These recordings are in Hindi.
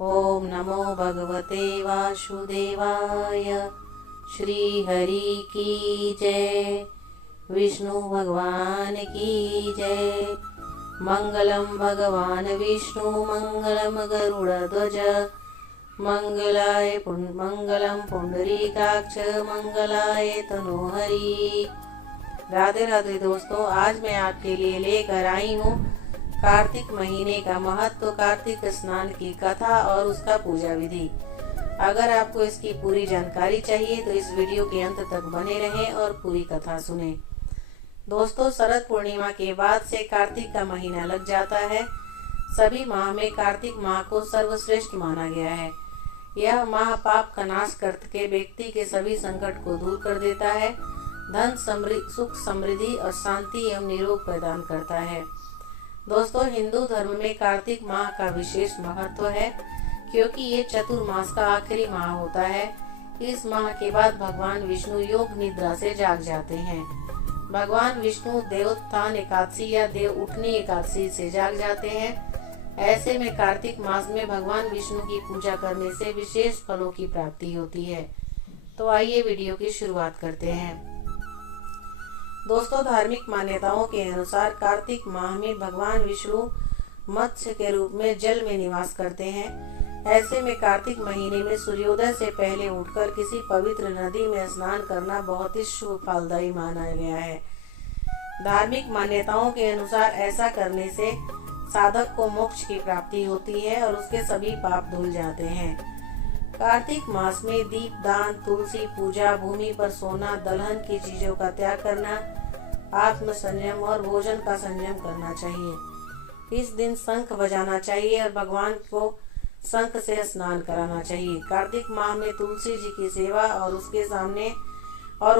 ओम नमो भगवते वासुदेवाय। श्री हरि की जय। विष्णु भगवान की जय। मंगलम भगवान विष्णु मंगलम गरुड़ध्वज मंगलम पुंडरीकाक्ष मंगलाय तनोहरि। राधे राधे दोस्तों, आज मैं आपके लिए लेकर आई हूँ कार्तिक महीने का महत्व, कार्तिक स्नान की कथा और उसका पूजा विधि। अगर आपको इसकी पूरी जानकारी चाहिए तो इस वीडियो के अंत तक बने रहें और पूरी कथा सुने। दोस्तों, शरद पूर्णिमा के बाद से कार्तिक का महीना लग जाता है। सभी माह में कार्तिक माह को सर्वश्रेष्ठ माना गया है। यह माह पाप का नाश करके व्यक्ति के सभी संकट को दूर कर देता है, धन सुख समृद्धि और शांति एवं निरोग प्रदान करता है। दोस्तों, हिंदू धर्म में कार्तिक माह का विशेष महत्व है क्योंकि ये चतुर्मास का आखिरी माह होता है। इस माह के बाद भगवान विष्णु योग निद्रा से जाग जाते हैं। भगवान विष्णु देवोत्थान एकादशी या देव उठनी एकादशी से जाग जाते हैं। ऐसे में कार्तिक मास में भगवान विष्णु की पूजा करने से विशेष फलों की प्राप्ति होती है। तो आइए वीडियो की शुरुआत करते हैं। दोस्तों, धार्मिक मान्यताओं के अनुसार कार्तिक माह में भगवान विष्णु मत्स्य के रूप में जल में निवास करते हैं। ऐसे में कार्तिक महीने में सूर्योदय से पहले उठकर किसी पवित्र नदी में स्नान करना बहुत ही शुभ फलदायी माना गया है। धार्मिक मान्यताओं के अनुसार ऐसा करने से साधक को मोक्ष की प्राप्ति होती है और उसके सभी पाप धुल जाते हैं। कार्तिक मास में दीप दान, तुलसी पूजा, भूमि पर सोना, दलहन की चीजों का त्याग करना, आत्म संयम और भोजन का संयम करना चाहिए। इस दिन शंख बजाना चाहिए और भगवान को शंख से स्नान कराना चाहिए। कार्तिक माह में तुलसी जी की सेवा और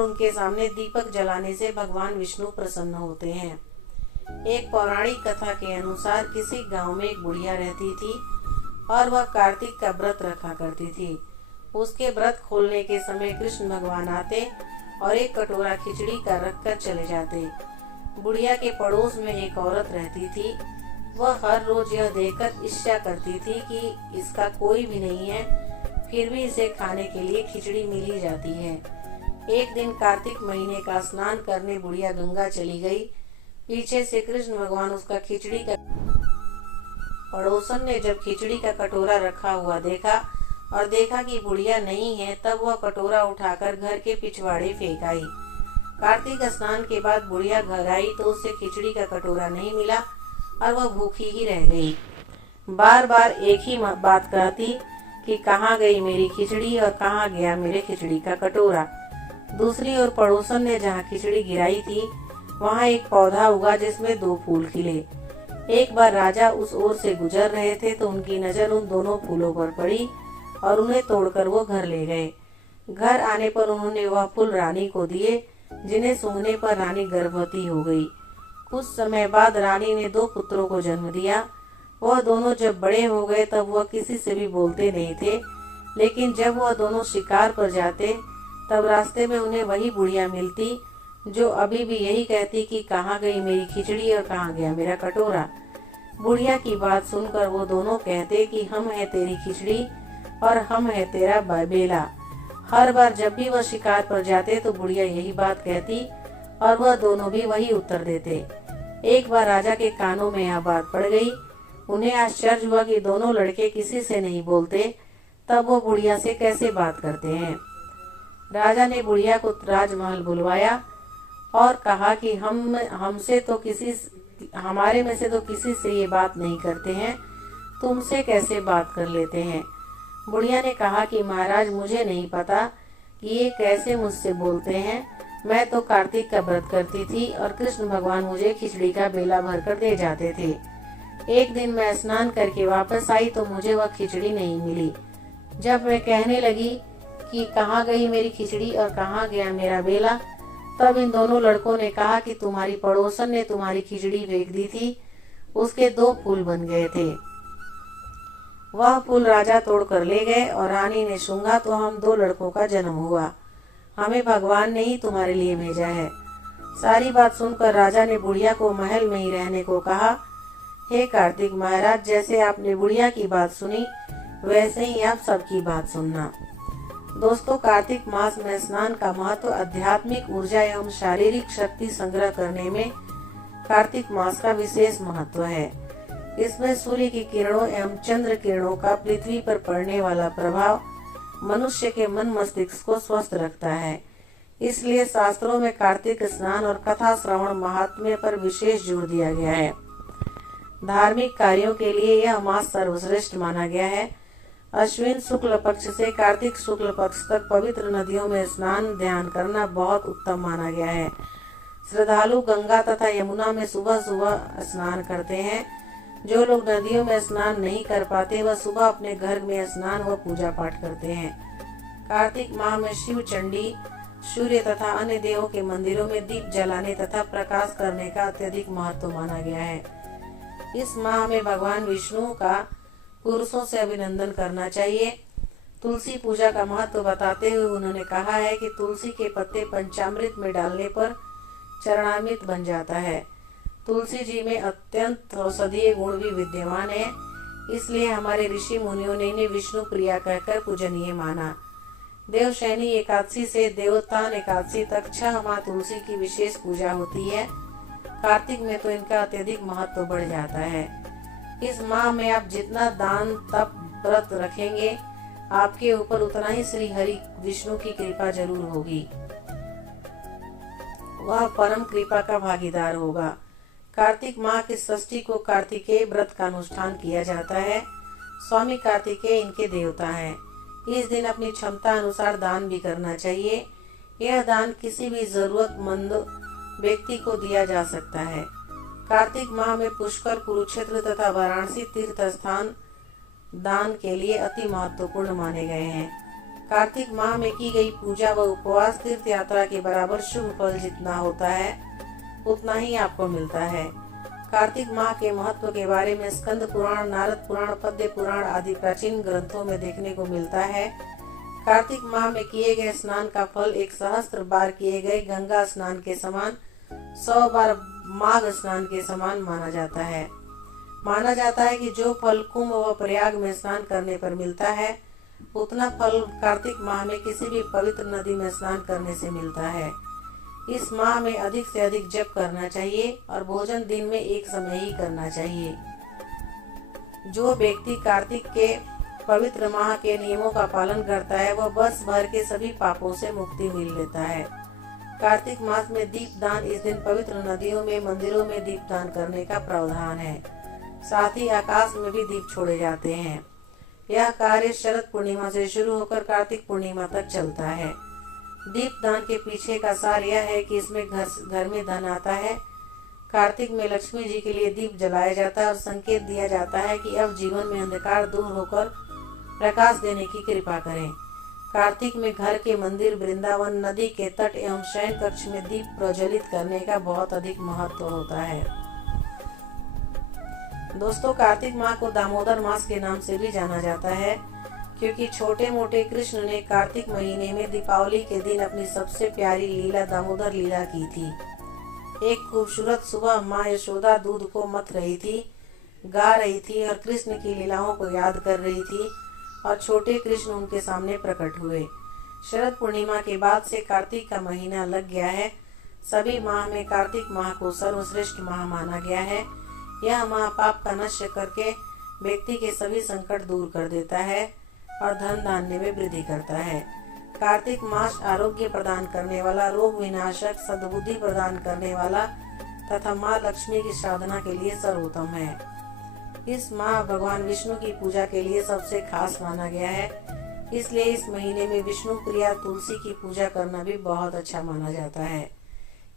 उनके सामने दीपक जलाने से भगवान विष्णु प्रसन्न होते हैं। एक पौराणिक कथा के अनुसार किसी गांव में एक बुढ़िया रहती थी और वह कार्तिक का व्रत रखा करती थी। उसके व्रत खोलने के समय कृष्ण भगवान आते और एक कटोरा खिचड़ी का रखकर चले जाते। बुढ़िया के पड़ोस में एक औरत रहती थी। वह हर रोज यह देखकर ईर्ष्या करती थी कि इसका कोई भी नहीं है, फिर भी इसे खाने के लिए खिचड़ी मिल ही जाती है। एक दिन कार्तिक महीने का स्नान करने बुढ़िया गंगा चली गई। पीछे से कृष्ण भगवान उसका खिचड़ी का पड़ोसन ने जब खिचड़ी का कटोरा रखा हुआ देखा और देखा कि बुढ़िया नहीं है, तब वह कटोरा उठाकर घर के पिछवाड़े फेंक आई। कार्तिक स्नान के बाद बुढ़िया घर आई तो उसे खिचड़ी का कटोरा नहीं मिला और वह भूखी ही रह गई। बार बार एक ही बात कहती कि कहाँ गई मेरी खिचड़ी और कहाँ गया मेरे खिचड़ी का कटोरा। दूसरी ओर पड़ोसन ने जहाँ खिचड़ी गिराई थी वहाँ एक पौधा उगा जिसमें 2 फूल खिले। एक बार राजा उस ओर से गुजर रहे थे तो उनकी नजर उन दोनों फूलों पर पड़ी और उन्हें तोड़कर वो घर ले गए। घर आने पर उन्होंने वह फूल रानी को दिए, जिन्हें सूंघने पर रानी गर्भवती हो गई। कुछ समय बाद रानी ने 2 पुत्रों को जन्म दिया। वह दोनों जब बड़े हो गए तब वह किसी से भी बोलते नहीं थे, लेकिन जब वह दोनों शिकार पर जाते तब रास्ते में उन्हें वही बुढ़िया मिलती जो अभी भी यही कहती कि कहाँ गई मेरी खिचड़ी और कहाँ गया मेरा कटोरा। बुढ़िया की बात सुनकर वो दोनों कहते कि हम है तेरी खिचड़ी और हम है तेरा बेला। हर बार जब भी वह शिकार पर जाते तो बुढ़िया यही बात कहती और वह दोनों भी वही उत्तर देते। एक बार राजा के कानों में यह बात पड़ गई। उन्हें आश्चर्य हुआ कि दोनों लड़के किसी से नहीं बोलते, तब वो बुढ़िया से कैसे बात करते हैं। राजा ने बुढ़िया को राजमहल बुलवाया और कहा कि हमारे में से तो किसी से ये बात नहीं करते हैं, तुमसे कैसे बात कर लेते हैं। बुढ़िया ने कहा कि महाराज, मुझे नहीं पता कि ये कैसे मुझसे बोलते हैं। मैं तो कार्तिक का व्रत करती थी और कृष्ण भगवान मुझे खिचड़ी का बेला भरकर दे जाते थे। एक दिन मैं स्नान करके वापस आई तो मुझे वह खिचड़ी नहीं मिली। जब मैं कहने लगी कि कहाँ गई मेरी खिचड़ी और कहाँ गया मेरा बेला, तब इन दोनों लड़कों ने कहा कि तुम्हारी पड़ोसन ने तुम्हारी खिचड़ी फेंक दी थी, उसके 2 फूल बन गए थे। वह फूल राजा तोड़ कर ले गए और रानी ने सूंघा तो हम 2 लड़कों का जन्म हुआ। हमें भगवान ने ही तुम्हारे लिए भेजा है। सारी बात सुनकर राजा ने बुढ़िया को महल में ही रहने को कहा। हे कार्तिक महाराज, जैसे आपने बुढ़िया की बात सुनी वैसे ही आप सबकी बात सुनना। दोस्तों, कार्तिक मास में स्नान का महत्व आध्यात्मिक ऊर्जा एवं शारीरिक शक्ति संग्रह करने में कार्तिक मास का विशेष महत्व है। इसमें सूर्य की किरणों एवं चंद्र किरणों का पृथ्वी पर पड़ने वाला प्रभाव मनुष्य के मन मस्तिष्क को स्वस्थ रखता है। इसलिए शास्त्रों में कार्तिक स्नान और कथा श्रवण महात्म्य पर विशेष जोर दिया गया है। धार्मिक कार्यों के लिए यह मास सर्वश्रेष्ठ माना गया है। अश्विन शुक्ल पक्ष से कार्तिक शुक्ल पक्ष तक पवित्र नदियों में स्नान ध्यान करना बहुत उत्तम माना गया है। श्रद्धालु गंगा तथा यमुना में सुबह सुबह स्नान करते हैं। जो लोग नदियों में स्नान नहीं कर पाते वह सुबह अपने घर में स्नान व पूजा पाठ करते हैं। कार्तिक माह में शिव चंडी, सूर्य तथा अन्य देवों के मंदिरों में दीप जलाने तथा प्रकाश करने का अत्यधिक महत्व माना गया है। इस माह में भगवान विष्णु का पुरुषों से अभिनंदन करना चाहिए। तुलसी पूजा का महत्व बताते हुए उन्होंने कहा है कि तुलसी के पत्ते पंचामृत में डालने पर चरणामृत बन जाता है। तुलसी जी में अत्यंत औषधीय गुण भी विद्यमान है, इसलिए हमारे ऋषि मुनियों ने इन्हें विष्णु प्रिया कहकर पूजनीय माना। देवशयनी एकादशी से देवोत्थान एकादशी तक 6 माह तुलसी की विशेष पूजा होती है। कार्तिक में तो इनका अत्यधिक महत्व बढ़ जाता है। इस माह में आप जितना दान तप व्रत रखेंगे आपके ऊपर उतना ही श्री हरि विष्णु की कृपा जरूर होगी, वह परम कृपा का भागीदार होगा। कार्तिक माह की षष्ठी को कार्तिकेय व्रत का अनुष्ठान किया जाता है। स्वामी कार्तिकेय इनके देवता हैं। इस दिन अपनी क्षमता अनुसार दान भी करना चाहिए। यह दान किसी भी जरूरतमंद व्यक्ति को दिया जा सकता है। कार्तिक माह में पुष्कर, कुरुक्षेत्र तथा वाराणसी तीर्थ स्थान दान के लिए अति महत्वपूर्ण माने गए हैं। कार्तिक माह में की गई पूजा व उपवास तीर्थ यात्रा के बराबर शुभ फल जितना होता है उतना ही आपको मिलता है। कार्तिक माह के महत्व के बारे में स्कंद पुराण, नारद पुराण, पद्य पुराण आदि प्राचीन ग्रंथों में देखने को मिलता है। कार्तिक माह में किए गए स्नान का फल 1 सहस्त्र बार किए गए गंगा स्नान के समान, 100 बार माघ स्नान के समान माना जाता है। माना जाता है कि जो फल कुंभ व प्रयाग में स्नान करने पर मिलता है उतना फल कार्तिक माह में किसी भी पवित्र नदी में स्नान करने से मिलता है। इस माह में अधिक से अधिक जप करना चाहिए और भोजन दिन में एक समय ही करना चाहिए। जो व्यक्ति कार्तिक के पवित्र माह के नियमों का पालन करता है वह वर्ष भर के सभी पापों से मुक्ति मिल लेता है। कार्तिक मास में दीप दान, इस दिन पवित्र नदियों में, मंदिरों में दीप दान करने का प्रावधान है। साथ ही आकाश में भी दीप छोड़े जाते हैं। यह कार्य शरद पूर्णिमा से शुरू होकर कार्तिक पूर्णिमा तक चलता है। दीप दान के पीछे का सार यह है कि इसमें घर में धन आता है। कार्तिक में लक्ष्मी जी के लिए दीप जलाया जाता है और संकेत दिया जाता है कि अब जीवन में अंधकार दूर होकर प्रकाश देने की कृपा करें। कार्तिक में घर के मंदिर, वृंदावन, नदी के तट एवं शयन कक्ष में दीप प्रज्वलित करने का बहुत अधिक महत्व होता है। दोस्तों, कार्तिक माह को दामोदर मास के नाम से भी जाना जाता है, क्योंकि छोटे मोटे कृष्ण ने कार्तिक महीने में दीपावली के दिन अपनी सबसे प्यारी लीला दामोदर लीला की थी। एक खूबसूरत सुबह माँ यशोदा दूध को मथ रही थी, गा रही थी और कृष्ण की लीलाओं को याद कर रही थी और छोटे कृष्ण उनके सामने प्रकट हुए। शरद पूर्णिमा के बाद से कार्तिक का महीना लग गया है। सभी माह में कार्तिक माह को सर्वश्रेष्ठ माह माना गया है। यह माह पाप का नष्ट करके व्यक्ति के सभी संकट दूर कर देता है और धन धान्य में वृद्धि करता है। कार्तिक मास आरोग्य प्रदान करने वाला, रोग विनाशक, सद्बुद्धि प्रदान करने वाला तथा माँ लक्ष्मी की साधना के लिए सर्वोत्तम है। इस माह भगवान विष्णु की पूजा के लिए सबसे खास माना गया है। इसलिए इस महीने में विष्णु प्रिया तुलसी की पूजा करना भी बहुत अच्छा माना जाता है।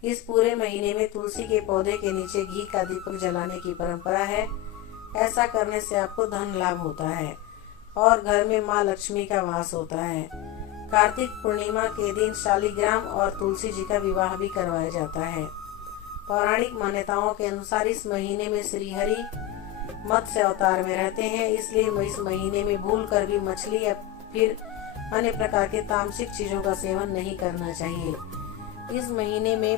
इस पूरे महीने में तुलसी के पौधे के नीचे घी का दीपक जलाने की परंपरा है। ऐसा करने से आपको धन लाभ होता है और घर में माँ लक्ष्मी का वास होता है। कार्तिक पूर्णिमा के दिन शालिग्राम और तुलसी जी का विवाह भी करवाया जाता है। पौराणिक मान्यताओं के अनुसार इस महीने में श्री हरि मत्स्य अवतार में रहते हैं, इसलिए इस महीने में भूल कर भी मछली या फिर अन्य प्रकार के तामसिक चीजों का सेवन नहीं करना चाहिए। इस महीने में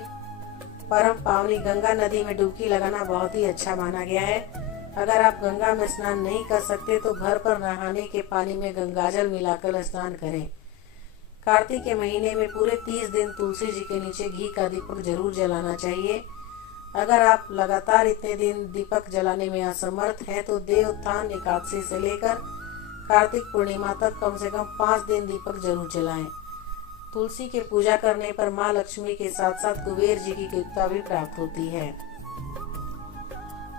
परम पावनी गंगा नदी में डुबकी लगाना बहुत ही अच्छा माना गया है। अगर आप गंगा में स्नान नहीं कर सकते तो घर पर नहाने के पानी में गंगाजल मिलाकर स्नान करें। कार्तिक के महीने में पूरे 30 दिन तुलसी जी के नीचे घी का दीपक जरूर जलाना चाहिए। अगर आप लगातार इतने दिन दीपक जलाने में असमर्थ हैं तो देव उत्थान एकादशी से लेकर कार्तिक पूर्णिमा तक कम से कम 5 दिन दीपक जरूर जलाएं। तुलसी की पूजा करने पर माँ लक्ष्मी के साथ साथ कुबेर जी की कृपा भी प्राप्त होती है।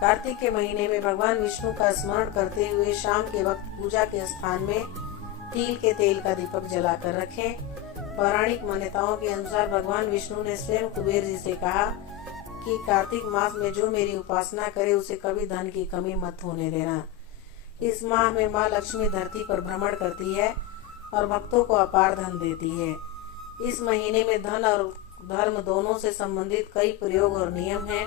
कार्तिक के महीने में भगवान विष्णु का स्मरण करते हुए शाम के वक्त पूजा के स्थान में तिल के तेल का दीपक जलाकर रखें। पौराणिक मान्यताओं के अनुसार भगवान विष्णु ने स्वयं कुबेर जी से कहा कि कार्तिक मास में जो मेरी उपासना करे उसे कभी धन की कमी मत होने देना। इस माह में माँ लक्ष्मी धरती पर भ्रमण करती है और भक्तों को अपार धन देती है। इस महीने में धन और धर्म दोनों से संबंधित कई प्रयोग और नियम हैं।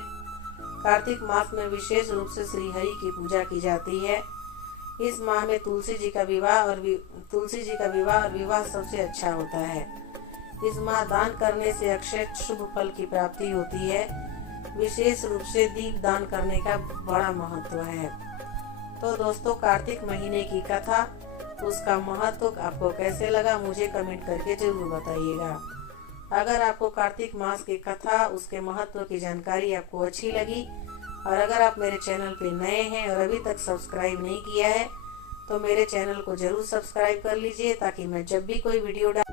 कार्तिक मास में विशेष रूप से श्री हरि की पूजा की जाती है। इस माह में तुलसी जी का विवाह और विवाह सबसे अच्छा होता है। इस माह दान करने से अक्षय शुभ फल की प्राप्ति होती है। विशेष रूप से दीप दान करने का बड़ा महत्व है। तो दोस्तों, कार्तिक महीने की कथा, उसका महत्व आपको कैसे लगा मुझे कमेंट करके जरूर बताइएगा। अगर आपको कार्तिक मास की कथा, उसके महत्व की जानकारी आपको अच्छी लगी और अगर आप मेरे चैनल पे नए हैं और अभी तक सब्सक्राइब नहीं किया है तो मेरे चैनल को जरूर सब्सक्राइब कर लीजिए ताकि मैं जब भी कोई वीडियो डाल